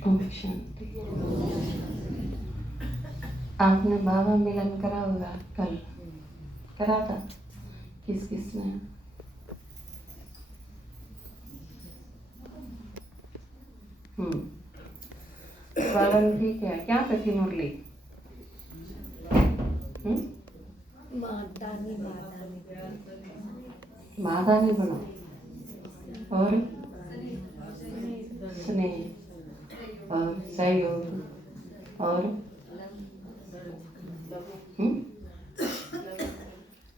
ओम शांति। आपने बाबा मिलन करा होगा, कल करा था? किस किस ने? बाबा ने ठीक है। क्या कथी मुरली? माता ने बना और स्नेह और सहयोग और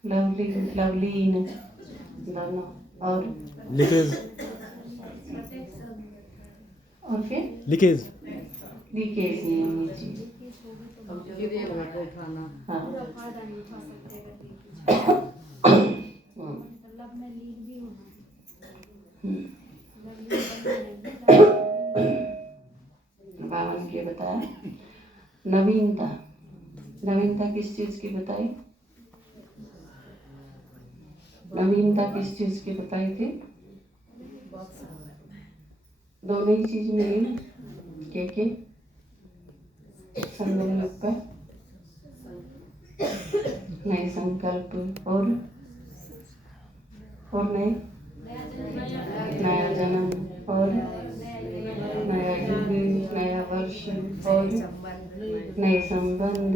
लवलीन दोनों और लीकेज लीकेज नहीं होनी चाहिए। हाँ बाबा ने क्या बताया? नवीनता। नवीनता किस चीज की बताई? नवीनता किस चीज की बताई थी? दोनों ही चीज मिली ना। के संगम युग पर नए संकल्प और नया जन्म और नया युग, नया वर्ष और नए संबंध,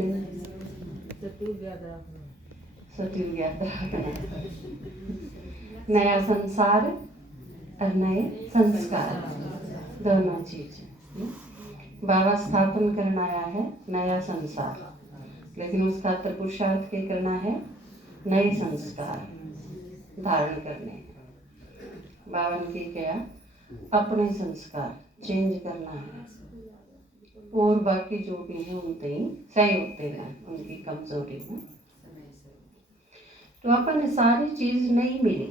सतयुग याद रखना, नया संसार और नए संस्कार, दोनों चीज। बाबा स्थापन करना आया है नया संसार, लेकिन उसका पुरुषार्थ क्या करना है? नए संस्कार धारण करने। बाबा ने क्या? अपने संस्कार चेंज करना है और बाकी जो भी है उनसे ही सहयोग देना है, उनकी कमजोरी में। तो अपन सारी चीज नहीं मिली।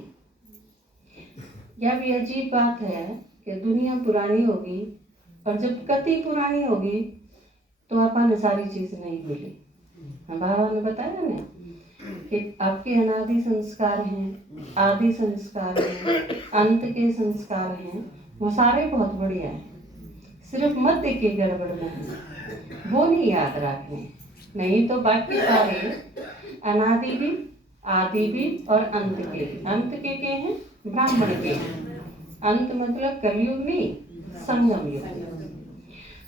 यह भी अजीब बात है कि दुनिया पुरानी होगी और जब कति पुरानी होगी तो अपन सारी चीज नहीं मिली। बाबा ने बताया ना कि आपके अनादि संस्कार हैं, आदि संस्कार हैं, अंत के संस्कार हैं, वो सारे बहुत बढ़िया हैं। सिर्फ मध्य के गड़बड़ में है, वो नहीं याद रखने। नहीं तो बाकी सारे अनादि भी, आदि भी और अंत के भी। अंत के हैं? ब्राह्मण के। अंत मतलब कलयुग नहीं, संगम युग।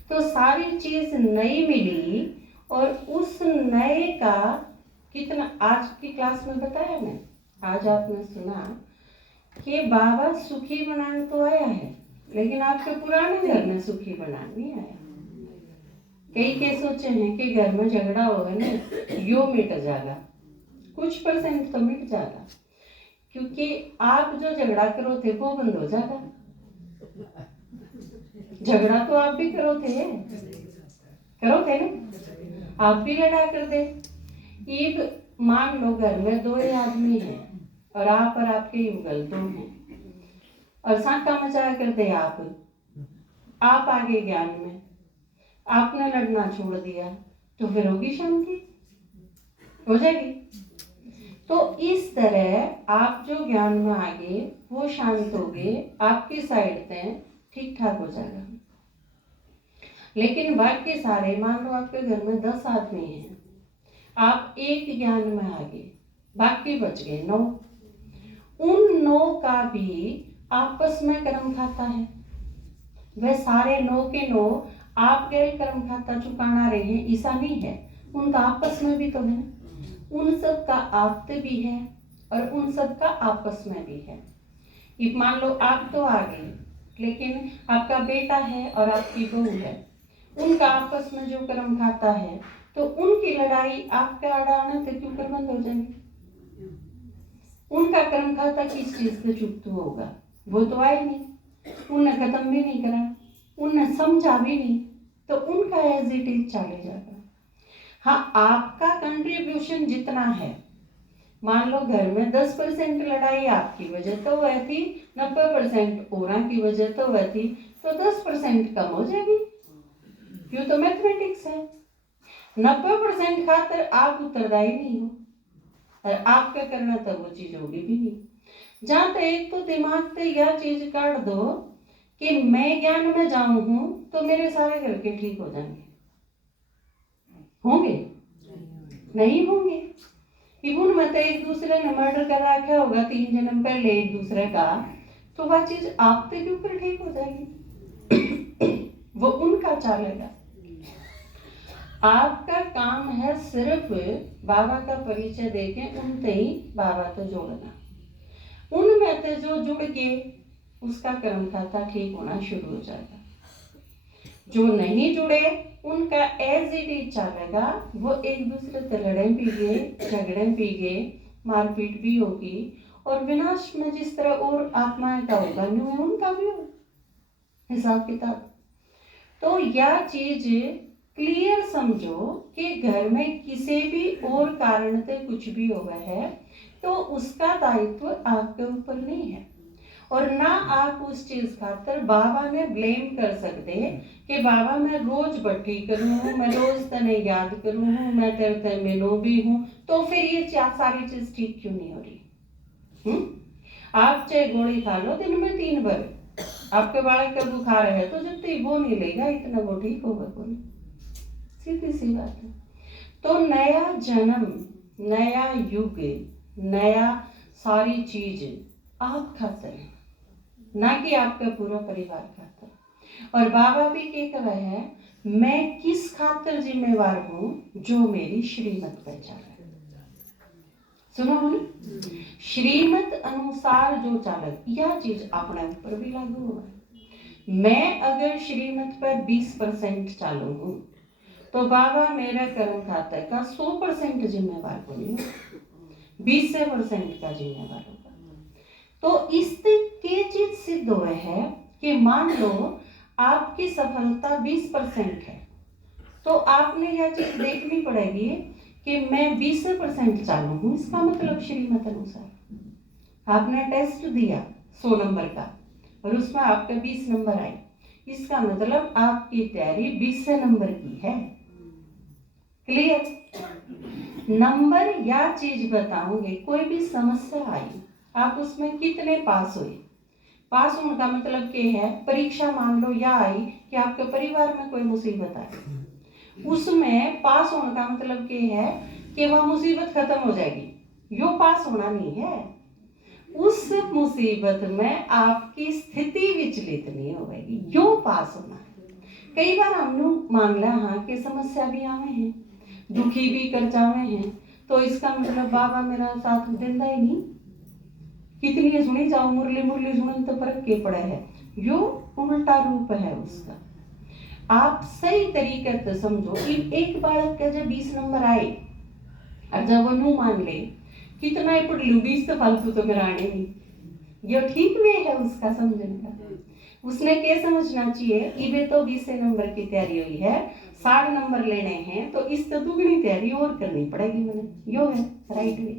तो सारी चीज नई मिली और उस नए का कितना आज की क्लास में बताया मैं। आज आपने सुना कि बाबा सुखी बनाने तो आया है, लेकिन आपके पुराने घर में सुखी बनाने नहीं आया। कई के सोचे हैं कि घर में झगड़ा होगा ना, यो मिट जाएगा, कुछ % तो मिट जाएगा, क्योंकि आप जो झगड़ा करो थे वो बंद हो जाएगा। झगड़ा तो आप भी करो थे ना, आप भी लड़ा कर दे। एक मान लो घर में 2 आदमी हैं और आप और आपके युगल 2 हैं और साका मचाया करते आप आगे ज्ञान में, आपने लड़ना छोड़ दिया तो फिर होगी शांति, हो जाएगी। तो इस तरह आप जो ज्ञान में आगे वो शांत हो गए, आपकी साइड से ठीक ठाक हो जाएगा। लेकिन बाकी सारे, मान लो आपके घर में 10 आदमी हैं, आप एक ज्ञान में आगे, बाकी बच गए 9। उन 9 का भी आपस में कर्म खाता है। वह सारे 9 के 9 आप गैर कर्म खाता चुकाना रहे हैं, ऐसा नहीं है। उनका आपस में भी तो है, उन सब का आप्त भी है और उन सब का आपस में भी है। ये मान लो आप तो आ गए, लेकिन आपका बेटा है और आपकी बहू है, उनका आपस में जो कर्म खाता है, तो उनकी लड़ाई आपका अड़ाना से क्यों कर बंद हो जाएगी? उनका कर्म खाता किस चीज से चुप्त होगा? वो तो आए नहीं, उनने खत्म भी नहीं करा, उनने समझा भी नहीं, तो उनका एज इट इज चले जाएगा। हाँ, आपका कंट्रीब्यूशन जितना है, मान लो घर में 10% लड़ाई आपकी वजह तो वह थी, 90% औरों की वजह तो वह थी, तो 10% कम हो जाएगी। क्यों? तो मैथमेटिक्स है। 90% खातर आप उत्तरदायी नहीं हो और आपका करना तो वो चीज होगी भी नहीं। जहां तक एक तो दिमाग से यह चीज काट दो कि मैं ज्ञान में जाऊं हूं तो मेरे सारे घर के ठीक हो जाएंगे, होंगे? नहीं होंगे। इवन मत एक दूसरे ने मर्डर कर रखा होगा 3 जन्म पहले एक दूसरे का, तो वह चीज आपके के ऊपर ठीक हो जाएगी। वो उनका चलेगा। आपका काम है सिर्फ बाबा का परिचय देके उनसे ही बाबा तो जोड़ना। उनमें से जो जुड़ के उसका कर्म खाता ठीक होना शुरू हो जाएगा। जो नहीं जुड़े उनका एज इट इज चलेगा। वो एक दूसरे से लड़े पीगे, झगड़े पीगे, मारपीट भी होगी, और विनाश में जिस तरह और आत्माएं का होगा न्यू उनका भी हो हिसाब किताब। तो यह चीज क्लियर समझो कि घर में किसी भी और कारण से कुछ भी हुआ है तो उसका दायित्व आपके ऊपर नहीं है, और ना आप उस चीज खातर बाबा ने ब्लेम कर सकते कि बाबा मैं रोज बट्टी करूँ हूँ, मैं रोज तने याद करूँ हूँ, मैं तेरे ते मिलो भी हूँ, तो फिर ये सारी चीज ठीक क्यों नहीं हो रही? आप चाहे गोली खा लो दिन में 3 बार, आपके बालक का बुखार है तो जब तक वो नहीं लेगा इतना वो ठीक होगा कौन? सीधी सी बात है। तो नया जन्म, नया युग, नया सारी चीज आप खाते हैं, ना कि आपका पूरा परिवार खाता है। और बाबा भी क्या कह रहे हैं, मैं किस खातर जिम्मेवार हूं? जो मेरी श्रीमत पे चल रहा है। सुनो ना, श्रीमत अनुसार जो चालक, यह चीज अपने ऊपर भी लागू हुआ है। मैं अगर श्रीमत पर 20% चालू हूं तो बाबा मेरा कर्म खाता का 100% जिम्मेवार को नहीं, 20% का जिम्मेवार होगा। तो इससे क्या चीज सिद्ध हुआ है कि मान लो आपकी सफलता 20% है, तो आपने यह चीज देखनी पड़ेगी कि मैं 20% चालू हूं। इसका मतलब श्रीमत अनुसार आपने टेस्ट दिया 100 नंबर का और उसमें आपका 20 नंबर आए, इसका मतलब आपकी तैयारी 20 नंबर की है। क्लियर? नंबर या चीज बताओगे, कोई भी समस्या आई आप उसमें कितने पास हुए? पास होने का मतलब क्या है? परीक्षा मान लो या आई कि आपके परिवार में कोई मुसीबत आई, उसमें पास होने का मतलब क्या है कि वह मुसीबत खत्म हो जाएगी। यो पास होना नहीं है, उस मुसीबत में आपकी स्थिति विचलित नहीं होगी, यो पास होना है। कई बार हमने मांगला हाँ कि समस्या भी आवे हैं, दुखी भी कर जावे हैं, तो इसका मतलब बाबा मेरा साथ देता ही नहीं। कितनी सुनी जाओ मुरली मुरली सुनन तो फर्क के पड़ा है, यो उल्टा रूप है उसका। आप सही तरीके से समझो कि एक बालक का जब 20 नंबर आए और जब वो नू मान ले कितना ही पढ़ लू 20 तो फालतू तो मेरा आने नहीं, ये ठीक वे है उसका समझने का। उसने क्या समझना चाहिए, इबे तो 20 नंबर की तैयारी हुई है, 60 नंबर लेने हैं तो इस तो दुगनी तैयारी और करनी पड़ेगी मैंने, यो है राइट वे।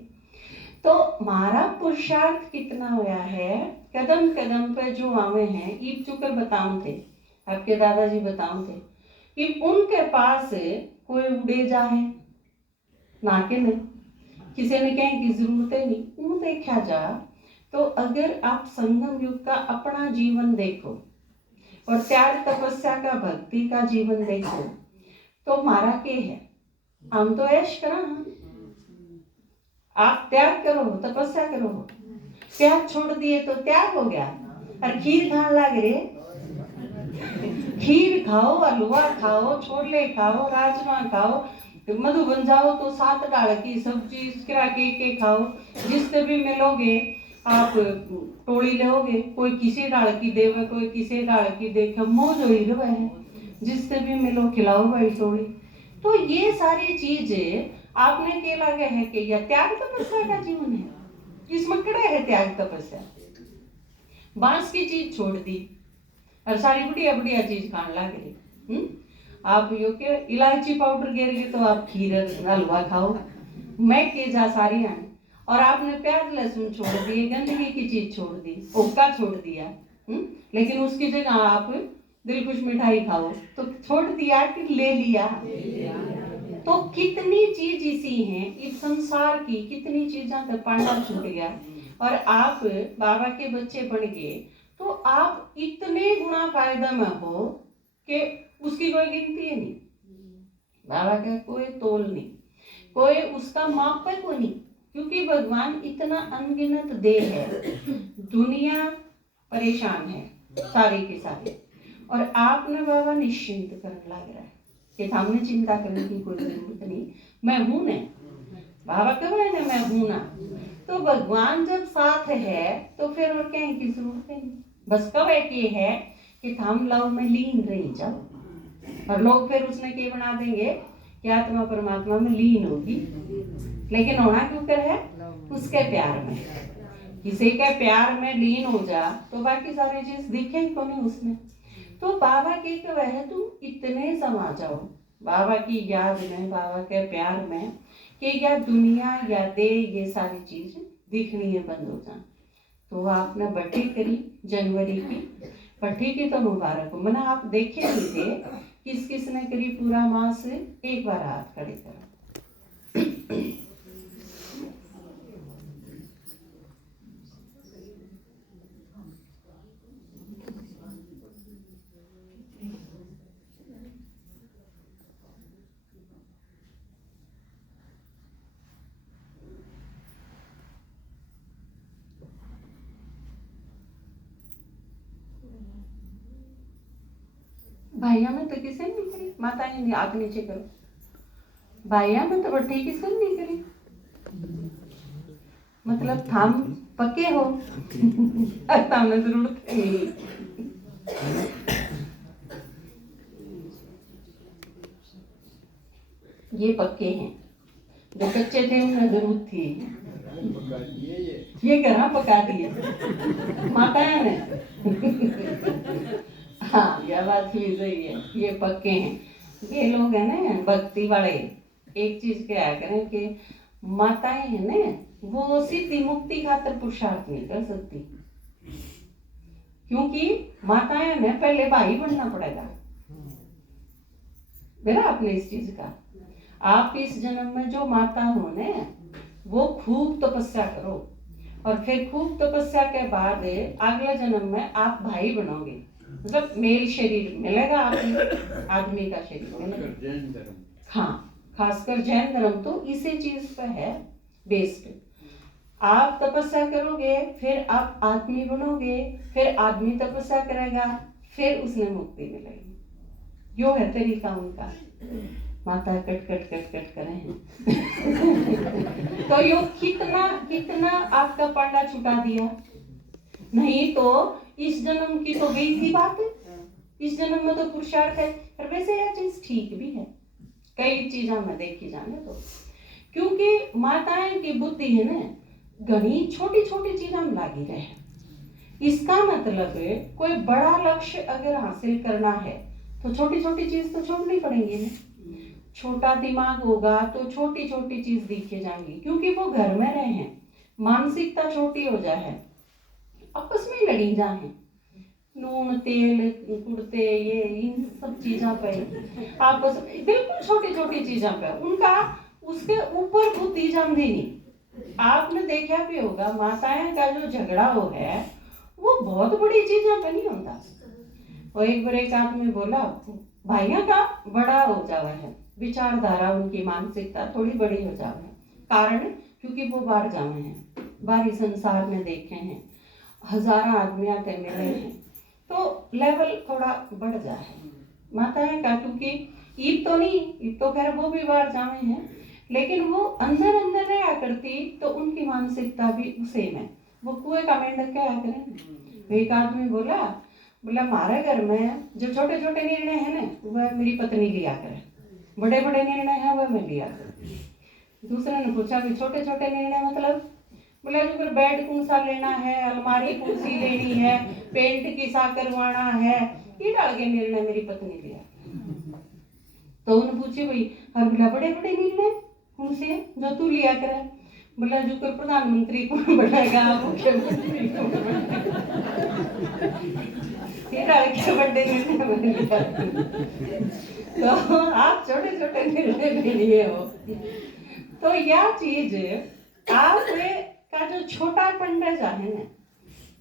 तो हमारा पुरुषार्थ कितना हुआ है, कदम कदम पे जो आवे हैं, ईब चुकर बताऊं थे, आपके दादाजी बताऊं थे कि उनके पास कोई उड़े जा है ना के नहीं, किसी ने कहीं की जरूरत नहीं, उन देखा जा। तो अगर आप संगम युग का अपना जीवन देखो और त्याग तपस्या का भक्ति का जीवन देखो तो हमारा क्या है? हम तो ऐश करा, आप त्याग करो, तपस्या करो, त्याग छोड़ दिए तो त्याग हो गया। और खीर खाने लग रहे, खीर खाओ, हलवा खाओ, छोले खाओ, राजमा खाओ, मधुबन जाओ तो 7 डाल की सब्जी इसका के खाओ, जिससे भी मिलोगे आप टोली लोगे, कोई किसी डाल की देवे, कोई किसी डाल की देखे, मौज हो रहा है, जिससे भी मिलो खिलाओ भाई टोली। तो ये सारी चीजें आपने क्या लगा है कि यह त्याग तपस्या का जीवन है, इसमें कड़ा है त्याग तपस्या। बांस की चीज छोड़ दी और सारी बढ़िया बढ़िया चीज खाने लग रही। आप यो के इलायची पाउडर गिर गई तो आप खीर हलवा खाओ, मैं के जा सारी आने, और आपने प्याज लहसुन छोड़ दिए, गंदगी की चीज छोड़ दी, ओका छोड़ दिया, लेकिन उसकी जगह आप दिलखुश मिठाई खाओ, तो छोड़ दिया कि ले लिया? तो कितनी चीज इसी हैं, इस संसार की कितनी चीजों का पांडा छूट गया और आप बाबा के बच्चे बन गए। तो आप इतने गुना फायदा में हो कि उसकी कोई गिनती है नहीं। बाबा का कोई तोल नहीं, कोई उसका माप पे कोई नहीं, क्योंकि भगवान इतना अनगिनत देह है, दुनिया परेशान है सारी की सारी, और आपने बाबा निश्चिंत करने लग रहा है कि हमने चिंता करने की कोई जरूरत नहीं, मैं हूं ना। बाबा कब है ना, मैं हूं ना। तो भगवान जब साथ है तो फिर और कहने की जरूरत है नहीं। बस कब है कि है कि हम लव में लीन रही जाओ, और लोग फिर उसने क्या बना देंगे कि आत्मा परमात्मा में लीन होगी, लेकिन होना क्यों कर है, उसके प्यार में। किसी के प्यार में लीन हो जा तो बाकी सारी चीज दिखे को नहीं उसमें। तो बाबा की वह तुम इतने समा जाओ बाबा की याद में, बाबा के प्यार में, कि या दुनिया या दे ये सारी चीज दिखनी है बंद हो जाए। तो आपने बट्टी करी जनवरी की, पट्टी की तो मुबारक हो। मैंने आप देखे नहीं थे किस किस ने करी पूरा मास, एक बार हाथ खड़े करो। भाइया में तो किसी ने नहीं करी, माता ने हाथ नीचे करो। भाइया में तो बट्टी किसी ने नहीं करी, मतलब थम पक्के हो हमने जरूरत नहीं। ये पक्के हैं, जो कच्चे थे उन्हें जरूरत थी, ये घर पका दिए माता ने हाँ यह बात भी सही है, ये पक्के हैं। ये लोग है ना भक्ति वाले, एक चीज क्या करें कि माताएं है ना वो सीधी मुक्ति खातर पुरुषार्थ नहीं कर सकती, क्योंकि माताएं ने पहले भाई बनना पड़ेगा। मेरा आपने इस चीज का, आप इस जन्म में जो माता हो ने वो खूब तपस्या करो, और फिर खूब तपस्या के बाद अगले जन्म में आप भाई बनोगे, मतलब मेल शरीर मिलेगा आपको, आदमी का शरीर मिलेगा। हाँ खासकर जैन धर्म तो इसी चीज पे है बेस्ड। आप तपस्या करोगे, फिर आप आदमी बनोगे, फिर आदमी तपस्या करेगा, फिर उसने मुक्ति मिलेगी। यो है तरीका उनका। माता कट कट कट कट करें तो यो कितना कितना आपका पांडा छुटा दिया। नहीं तो इस जन्म की तो गई सी बात है, इस जन्म में तो पुरुषार्थ है। पर वैसे यह चीज ठीक भी है कई चीजों में देखी जाने तो, क्योंकि माताएं की बुद्धि है ना घनी छोटी छोटी चीजों में लागी रहे। इसका मतलब है कोई बड़ा लक्ष्य अगर हासिल करना है तो छोटी छोटी चीज तो छोड़नी पड़ेंगी ना। छोटा दिमाग होगा तो छोटी छोटी चीज दिखे जाएंगी, क्योंकि वो घर में रहे हैं, मानसिकता छोटी हो जाए, आपस में लड़ी जाए, नून तेल कुड़ते ये इन सब चीजों पे आपस में बिल्कुल छोटी छोटी चीजों पे उनका उसके ऊपर बुद्धि जामती नहीं। आपने देखा भी होगा माताएं का जो झगड़ा हो है वो बहुत बड़ी चीजों पे नहीं होता। और एक बार एक आदमी बोला भाइयों का बड़ा हो जावा है, विचारधारा उनकी मानसिकता थोड़ी बड़ी हो जावे है, कारण क्योंकि वो बाहर जावे हैं, बाहरी संसार में देखे हैं, हजारों आदमियां के मिले हैं, तो लेवल थोड़ा बढ़ जाए माताएं का। क्योंकि ईद तो नहीं, ईद तो खैर वो भी बाहर जावे हैं, लेकिन वो अंदर अंदर रहा करती तो उनकी मानसिकता भी सेम है। वो कुएं का मेंढक क्या करें। एक आदमी बोला हमारे घर में जो छोटे छोटे निर्णय है ना वह मेरी पत्नी लिया करे, बड़े बड़े निर्णय है वह मैं लिया करे। दूसरे ने पूछा कि छोटे छोटे निर्णय मतलब, बोला जो फिर बेड कौन सा लेना है, अलमारी कौन सी लेनी है, पेंट किसा करवाना है, ये डाल के निर्णय मेरी पत्नी लिया। तो उन्होंने पूछे भाई हर बोला बड़े बड़े निर्णय कौन से जो तू लिया करे। बोला जो कोई प्रधानमंत्री कौन बढ़ेगा, मुख्यमंत्री कौन बड़े निर्णय तो आप छोटे छोटे निर्णय ले लिए हो। तो यह चीज आप का जो छोटा पंडा है ना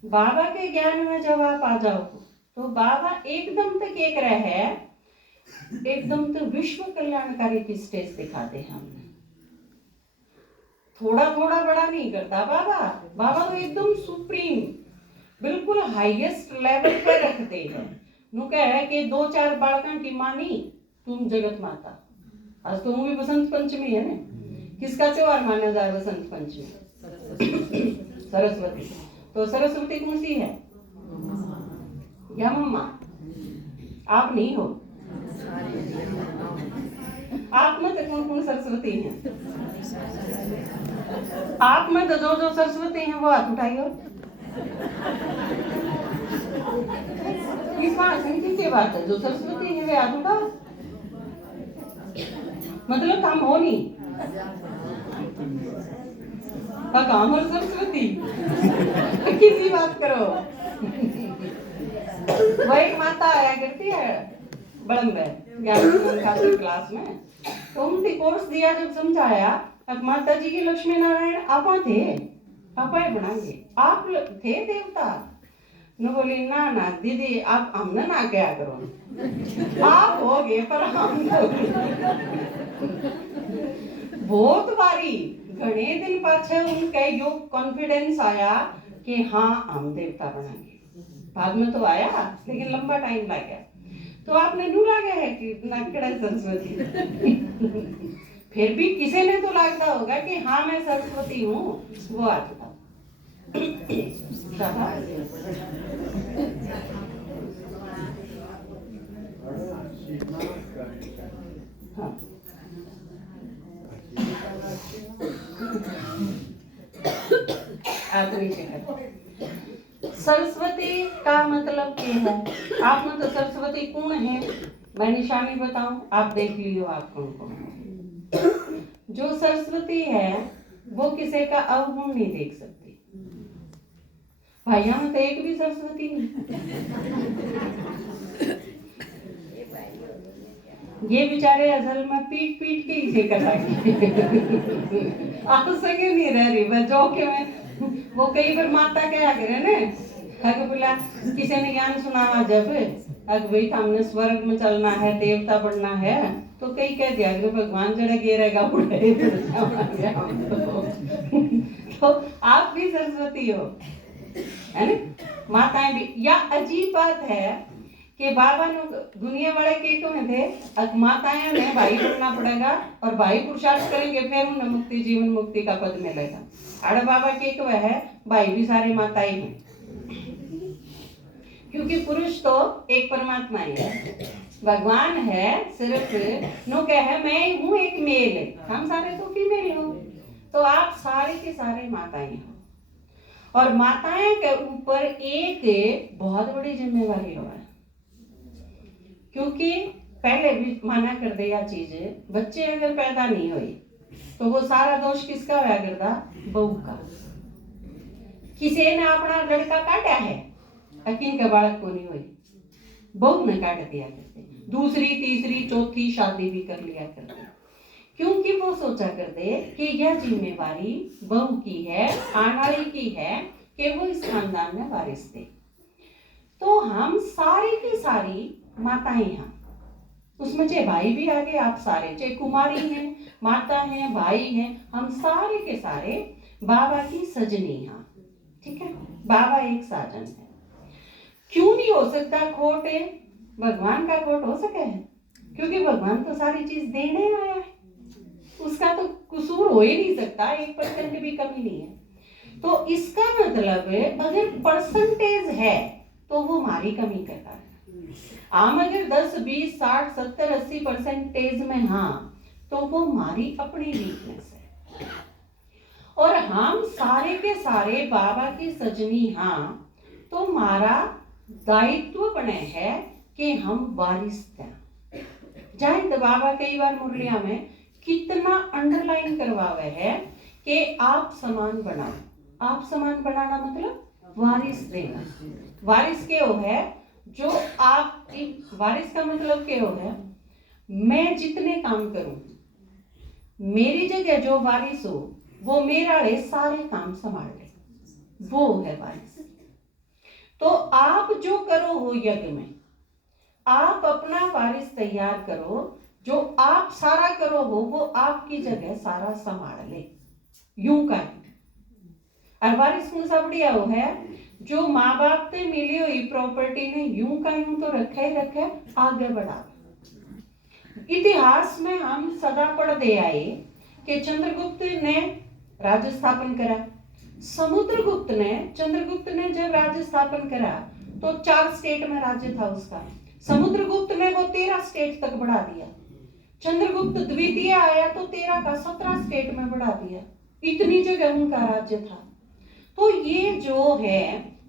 बाबा के ज्ञान में जब आप आ जाओ तो बाबा एकदम तक एक रहे, एकदम तो विश्व कल्याणकारी की स्टेज दिखाते हैं हमने। थोड़ा थोड़ा बड़ा नहीं करता बाबा, बाबा तो एकदम सुप्रीम, बिल्कुल हाईएस्ट लेवल पर रखते हैं। नु कह कि 2-4 बालकों की मानी तुम जगत माता। आज तो भी बसंत पंचमी है ना, किसका त्योहार माना जाए बसंत पंचमी? सरस्वती। तो सरस्वती कौन सी है? या मम्मा? आप नहीं हो? आप में तो कौन कौन सरस्वती हैं? आप में तो जो सरस्वती हैं वो हाथ उठाइए। इस बात की बात है, जो सरस्वती है वे हाथ उठाओ। मतलब काम हो नहीं का काम और सरस्वती किसी बात करो। वो एक माता आया करती है बड़म में 11वीं क्लास में, तो उनकी कोर्स दिया, जब समझाया अब माता जी की लक्ष्मी नारायण आपा थे, आपा ही बनाएंगे, आप थे देवता न? बोली ना ना दीदी आप हमने ना क्या करो, आप हो गए पर हम बहुत बारी घने दिन पाछे उनके यो कॉन्फिडेंस आया कि हाँ हम देवता बनाएंगे। बाद में तो आया लेकिन लंबा टाइम लग गया। तो आपने नू लागे है कि नाकड़ा सरस्वती फिर भी किसी ने तो लगता होगा कि हाँ मैं सरस्वती हूँ, वो आज था। हाँ। सरस्वती का मतलब क्या है? आप में तो सरस्वती कौन है? मैं निशानी बताऊं, आप देख लियो आप कौन कौन। जो सरस्वती है वो किसी का अवगुण नहीं देख सकती। भाइयों में तो एक भी सरस्वती नहीं। ये बेचारे असल में पीट पीट के इसे कराएंगे। आप सके नहीं रह रही बच्चों के में वो कई बार माता के आगे रहे ना, अगर बोला किसी ने ज्ञान सुनावा जब अगर भाई हमने स्वर्ग में चलना है, देवता बनना है, तो कई कह दिया कि भगवान जड़ा गिरेगा उड़े। तो आप भी सरस्वती हो, है ना? माताएं भी। या अजीब बात है कि बाबा ने दुनिया वाले के क्यों थे, अब माताएं ने भाई बनना पड़ेगा और भाई पुरुषार्थ करेंगे फिर उन्हें मुक्ति, जीवन मुक्ति का पद मिलेगा। अरे बाबा के क्यों है, भाई भी सारे माताएं हैं, क्योंकि पुरुष तो एक परमात्मा ही है, भगवान है, सिर्फ नो क्या है मैं हूँ एक मेल है, हम सारे तो फीमेल हो। तो आप सारे के सारे माताएं हो, और माताएं के ऊपर एक बहुत बड़ी जिम्मेवारी हो है, क्योंकि पहले भी माना कर दिया चीजें, बच्चे अगर पैदा नहीं हुए तो वो सारा दोष किसका होया करता? बहू का। किसी ने अपना लड़का काटा है, अकिन का बालक को नहीं हुई, बहू ने काट दिया करते, दूसरी तीसरी चौथी शादी भी कर लिया करते, क्योंकि वो सोचा करते कि यह जिम्मेवारी बहू की है, आने वाली की है कि वो इस खानदान में वारिस दे। तो हम सारी की सारी माताएं हैं, उसमें चाहे भाई भी आगे, आप सारे चाहे कुमारी हैं, माता हैं, भाई हैं, हम सारे के सारे बाबा की सजनी हैं। ठीक है, बाबा एक साजन है। क्यों नहीं हो सकता खोट है? भगवान का खोट हो सके है, क्योंकि भगवान तो सारी चीज देने आया है, उसका तो कसूर हो ही नहीं सकता, 1% भी कमी नहीं है। तो इसका मतलब है अगर परसेंटेज है तो वो हमारी कमी करता है। आम अगर 10, 20, 60, 70, 80% में हाँ, तो वो हमारी अपनी वीकनेस है। और हम सारे के सारे बाबा की सजनी हाँ, तो हमारा दायित्व बने है कि हम वारिस दें। जाए तो बाबा कई बार मुरलिया में कितना अंडरलाइन करवावे है कि आप समान बनाओ। आप समान बनाना मतलब वारिस देना। वारिस के हो है जो आपकी, वारिस का मतलब क्या हो है, मैं जितने काम करूं, मेरी जगह जो वारिस हो वो मेरा सारे काम संभाल ले, वो है वारिस। तो आप जो करो हो यज्ञ में, आप अपना वारिस तैयार करो, जो आप सारा करो हो वो आपकी जगह सारा संभाल ले, यूं का। और वारिस कौन सा बढ़िया हो है, जो माँ बाप से मिली हुई प्रॉपर्टी ने यूं का यूं तो रखे ही रखे, आगे बढ़ा। इतिहास में हम सदा पढ़ते आए कि चंद्रगुप्त ने राज्य स्थापन करा, समुद्रगुप्त ने, चंद्रगुप्त ने जब राज्य स्थापन करा तो 4 स्टेट में राज्य था उसका, समुद्रगुप्त ने वो 13 स्टेट तक बढ़ा दिया। चंद्रगुप्त द्वितीय आया तो 13 का 17 स्टेट में बढ़ा दिया, इतनी जगह उनका राज्य था। तो ये जो है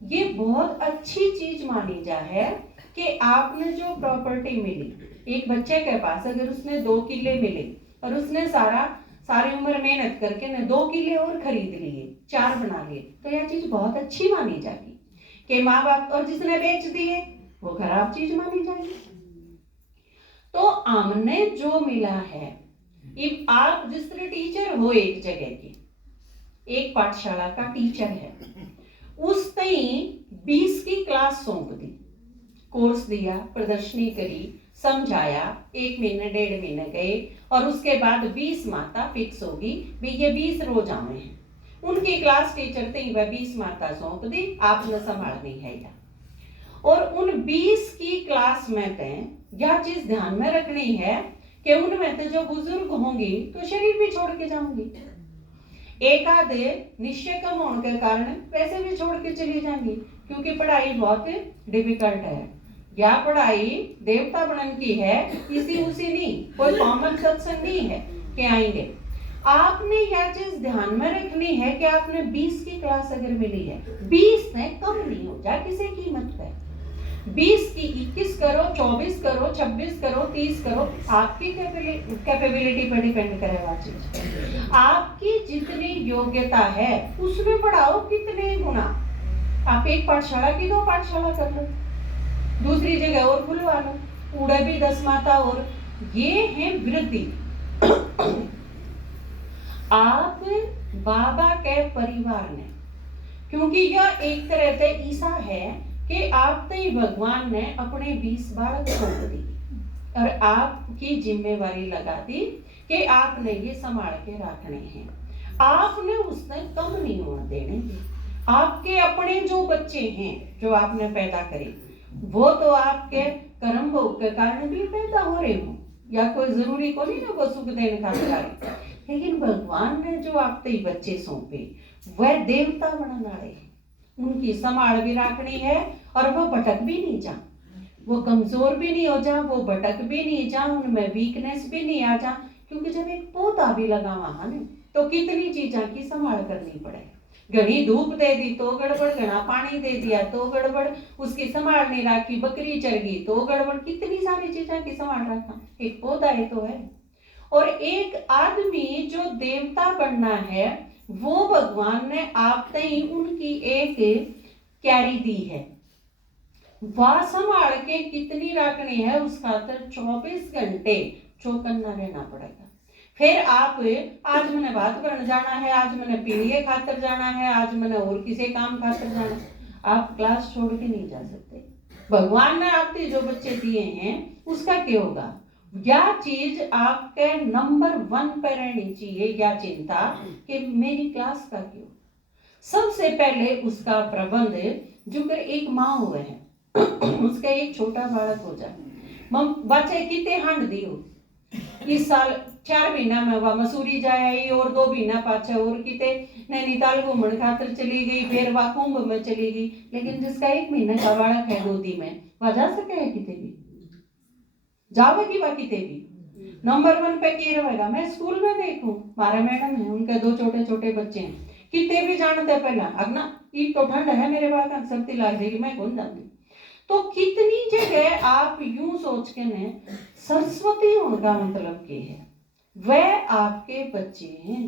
ये बहुत अच्छी चीज मानी जा है कि आपने जो प्रॉपर्टी मिली, एक बच्चे के पास अगर उसने 2 किले मिले और उसने सारी उम्र मेहनत करके ने 2 किले और खरीद लिए, 4 बना लिए, तो यह चीज बहुत अच्छी मानी जाएगी कि माँ बाप, और जिसने बेच दिए वो खराब चीज मानी जाएगी। तो हमने जो मिला है, आप जिस तरह टीचर हो एक जगह के, एक पाठशाला का टीचर है, उस तई 20 की क्लास सौंप दी, कोर्स दिया, प्रदर्शनी करी, समझाया, 1 महीने 1.5 महीने गए और उसके बाद 20 माता फिक्स होगी भी ये 20 रोज आए हैं, उनकी क्लास टीचर थी, वह 20 माता सौंप दी, आपने संभालनी है या। और उन 20 की क्लास में तय यह चीज ध्यान में रखनी है कि उनमें तो जो बुजुर्ग होंगी तो शरीर भी छोड़ के जाऊंगी, एक आधे निश्चय कम होने के कारण पैसे भी छोड़ के चली जाएंगी, क्योंकि पढ़ाई बहुत डिफिकल्ट है। या पढ़ाई देवता बनन की है, इसी उसी नहीं, कोई कॉमन सत्संग नहीं है कि आएंगे। आपने यह चीज ध्यान में रखनी है कि आपने 20 की क्लास अगर मिली है, 20 से कम नहीं हो जाए किसी कीमत पे, 20 की 21 करो, 24 करो, 26 करो, 30 करो, आपकी कैपेबिलिटी पर डिपेंड करेगा चीज। आपकी जितनी योग्यता है उसमें बढ़ाओ, कितने गुना। आप एक पाठशाला की 2 पाठशाला कर लो, दूसरी जगह और खुलवा लो, उड़े भी 10 माता और। ये है वृद्धि। आप बाबा के परिवार ने, क्योंकि यह एक तरह से ईसा है कि आप तो भगवान ने अपने 20 बालक सौंप दी और आपकी जिम्मेवारी लगा दी कि आपने ये संभाल के रखने हैं, आपने उसने कम नहीं होने देने। आपके अपने जो बच्चे हैं जो आपने पैदा करे, वो तो आपके कर्म भोग के कारण भी पैदा हो रहे हो, या कोई जरूरी को नहीं ना वो सुख देने का कार्य, लेकिन भगवान ने जो आपके बच्चे सौंपे वह देवता बनने वाले, उनकी संभाल भी रखनी है और वो भटक भी नहीं जा, वो कमजोर भी नहीं हो जा, वो भटक भी नहीं जा, उनमें वीकनेस भी नहीं आ जा। क्योंकि जब एक पौधा भी लगा वहां तो कितनी चीजों की संभाल करनी पड़े, घनी धूप दे दी तो गड़बड़, घना पानी दे दिया तो गड़बड़, उसकी संभाल नहीं रखी, बकरी चर गई तो गड़बड़, कितनी सारी चीजें की संभाल रखा, एक पौधा ही तो है। और एक आदमी जो देवता बनना है वो भगवान ने आप तई उनकी एक क्यारी दी है, वह संभाल के कितनी रखनी है, उसका तो 24 घंटे चौकन्ना रहना पड़ेगा। फिर आप आज मैंने भात बन जाना है, आज मैंने पीलिए खातर जाना है, आज मैंने और किसी काम खातर जाना, आप क्लास छोड़ के नहीं जा सकते। भगवान ने आपके जो बच्चे दिए हैं उसका क्या होगा, यह चीज आपके नंबर 1 पर रहनी चाहिए, या चिंता कि मेरी क्लास का क्यों। सबसे पहले उसका प्रबंध, जो कर एक माँ हुए हैं उसका एक छोटा बालक हो जाए, बच्चे कितने हंड दियो, इस साल 4 महीना में वह मसूरी जाए और 2 महीना पाछे और किते नैनीताल घूमने खातर चली गई, फिर वह कुंभ में चली गई, लेकिन जिसका 1 महीने का बालक है गोदी में, वह जा सके है किते भी, जावेगी वह किते भी, नंबर 1 पे की रहेगा। मैं स्कूल में देखूं, हमारे मैडम है, उनके 2 छोटे छोटे बच्चे हैं, किते भी जानते पहला अगना ईद तो ठंड है मेरे बालक सर्दी लग जाएगी, मैं कौन जानती। तो कितनी जगह आप यूं सोच के ने, सरस्वती उनका मतलब क्या है, वह आपके बच्चे हैं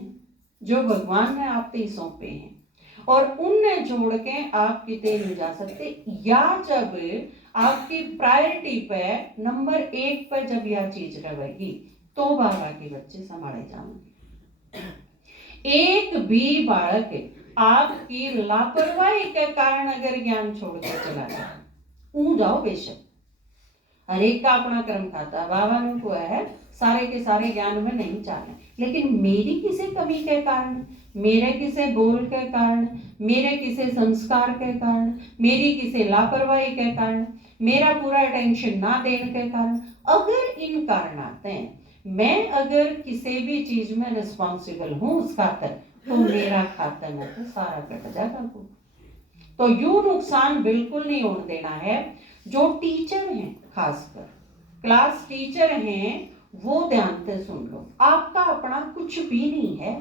जो भगवान ने आपके सौंपे हैं, और उनने जोड़ के आप किते नहीं जा सकते। या जब आपकी प्रायोरिटी पे नंबर 1 पर जब यह चीज रहेगी तो बाबा के बच्चे संभाले जाएंगे। एक भी बालक आपकी लापरवाही के कारण अगर ज्ञान छोड़ के चला जाए, ऊँ जाओ बेशक, हर एक का अपना कर्म खाता। बाबा ने को है सारे के सारे ज्ञान में नहीं चाहे, लेकिन मेरी किसी कमी के कारण, मेरे किसी बोल के कारण, मेरे किसी संस्कार के कारण, मेरी किसी लापरवाही के कारण, मेरा पूरा अटेंशन ना देने के कारण, अगर इन कारणात हैं मैं अगर किसी भी चीज में रिस्पॉन्सिबल हूँ उस खातर, तो मेरा खाता में तो सारा कट जाएगा। तो यूं नुकसान बिल्कुल नहीं होने देना है। जो टीचर हैं, खासकर क्लास टीचर हैं, वो ध्यान से सुन लो। आपका अपना कुछ भी नहीं है,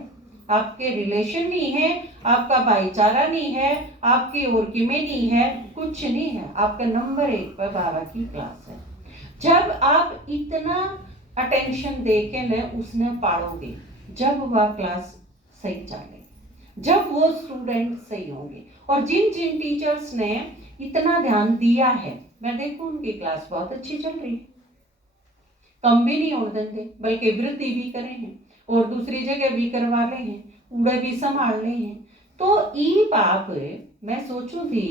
आपके रिलेशन नहीं है, आपका भाईचारा नहीं है, आपकी और की में नहीं है, कुछ नहीं है। आपका नंबर 1 पर बाबा की क्लास है। जब आप इतना अटेंशन देके न उसने पाड़ोगे, जब वह क्लास सही चलेगी, जब वो स्टूडेंट सही होंगे। और जिन जिन टीचर्स ने इतना ध्यान दिया है, मैं देखूं उनकी क्लास बहुत अच्छी चल रही है, कम भी नहीं होने देते, बल्कि वृद्धि भी करे हैं और दूसरी जगह भी करवा ले हैं, उड़े भी संभाल ले हैं। तो ई बाप मैं सोचूं थी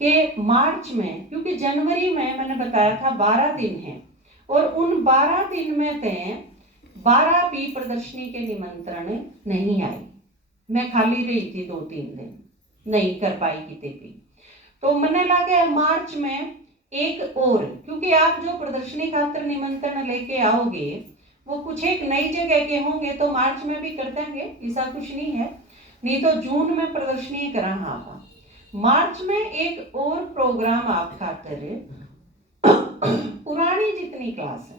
कि मार्च में, क्योंकि जनवरी में मैंने बताया था 12 दिन हैं, और उन 12 दिन में थे 12 भी प्रदर्शनी के निमंत्रण नहीं आए। मैं खाली रही थी 2-3 दिन, नहीं कर पाई कितने भी। तो मैंने लगा मार्च में एक और, क्योंकि आप जो प्रदर्शनी खातर निमंत्रण लेके आओगे वो कुछ एक नई जगह के होंगे, तो मार्च में भी कर देंगे, ऐसा कुछ नहीं है। नहीं तो जून में प्रदर्शनी करा। हाँ, मार्च में एक और प्रोग्राम आप खातर पुरानी जितनी क्लास है,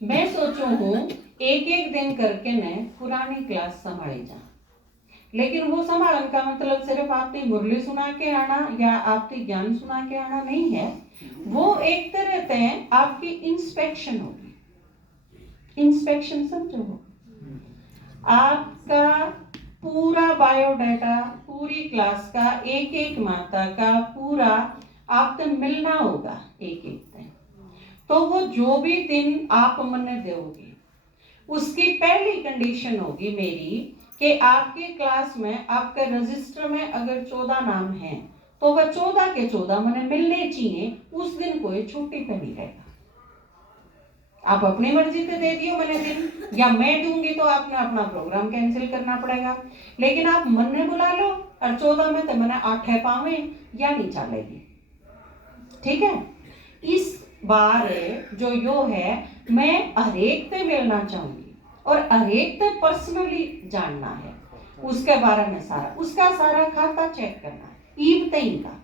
मैं सोचू हूँ एक एक दिन करके मैं पुरानी क्लास संभाली जा। लेकिन वो संभालन का मतलब सिर्फ आपने मुरली सुना के आना या आपने ज्ञान सुना के आना नहीं है। वो एक तरह से आपकी इंस्पेक्शन होगी। इंस्पेक्शन समझो, आपका पूरा बायोडाटा, पूरी क्लास का एक एक माता का पूरा आपसे मिलना होगा एक एक दिन। तो वो जो भी दिन आप मन दोगे, उसकी पहली कंडीशन होगी मेरी कि आपकी क्लास में आपके रजिस्टर में अगर 14 नाम हैं, तो वह 14 के 14 मने मिलने चाहिए। उस दिन कोई छुट्टी पे नहीं रहेगा। आप अपनी मर्जी से दे दियो मने दिन, या मैं दूंगी तो आपने अपना प्रोग्राम कैंसिल करना पड़ेगा। लेकिन आप मन ने बुला लो और 14 में तो मैंने 8 है पावे, या नहीं चलेगी। ठीक है, इस बार जो यो है, मैं हरेक पे मिलना चाहूंगी और हरेक पे पर्सनली जानना है, उसके बारे में सारा, उसका सारा खाता चेक करना है। ईब तई का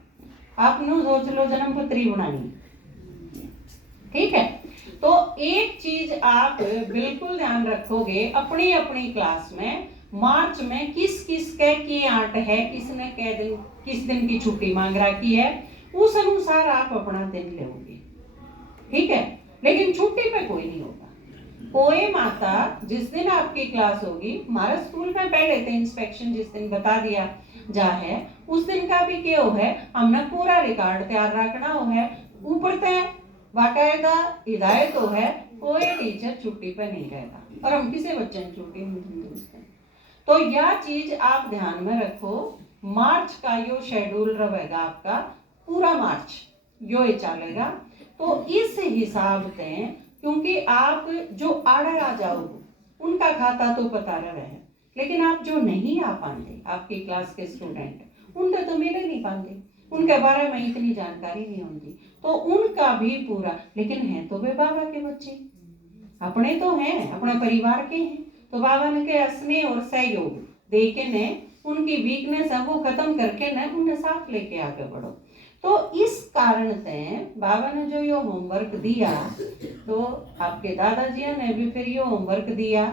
आप नु सोच लो जन्मपत्री बनानी। ठीक है, तो एक चीज आप बिल्कुल ध्यान रखोगे अपनी अपनी क्लास में, मार्च में किस किस के आंट है, किसने किस दिन की छुट्टी मांग रखी है, उस अनुसार आप अपना दिन लोगे। ठीक है, लेकिन छुट्टी पे कोई नहीं होगा। कोई माता जिस दिन आपकी क्लास होगी, हमारे स्कूल में पहले थे इंस्पेक्शन जिस दिन बता दिया जा है, उस दिन का भी क्या हो है, हमने पूरा रिकॉर्ड तैयार रखना हो है। ऊपर तय बाकायदा हिदायत हो है, कोई टीचर छुट्टी पे नहीं रहता और हम किसी बच्चे ने छुट्टी नहीं दी। तो यह चीज आप ध्यान में रखो। मार्च का यो शेड्यूल रहेगा आपका, पूरा मार्च यो ही चलेगा। तो इस हिसाब से, क्योंकि आप जो आड़े आ जाओगे उनका खाता तो पता रहे है, लेकिन आप जो नहीं आ पाते, आपकी क्लास के स्टूडेंट, उनसे तो मिले नहीं पाते, उनके बारे में इतनी जानकारी नहीं होती, तो उनका भी पूरा। लेकिन हैं तो वे बाबा के बच्चे, अपने तो हैं, अपने परिवार के हैं, तो बाबा ने के स्नेह और सहयोग देके ने उनकी वीकनेस है वो खत्म करके न उन्हें साथ लेके आगे बढ़ो। तो इस कारण से बाबा ने जो ये होमवर्क दिया, तो आपके दादाजी ने भी फिर ये होमवर्क दिया,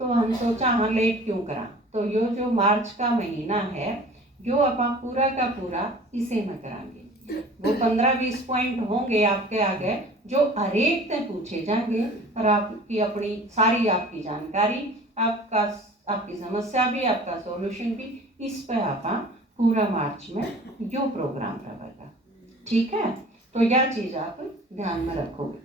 तो हम सोचा हाँ लेट क्यों करा। तो यो जो मार्च का महीना है, जो अपन पूरा का पूरा इसे में कराएंगे। वो 15-20 पॉइंट होंगे आपके आगे, जो हर एक से पूछे जाएंगे और आपकी अपनी सारी आपकी जानकारी, आपका आपकी समस्या भी, आपका सॉल्यूशन भी, इस पे आप पूरा मार्च में जो प्रोग्राम रहेगा। ठीक है, तो यह चीज आप ध्यान में रखोगे।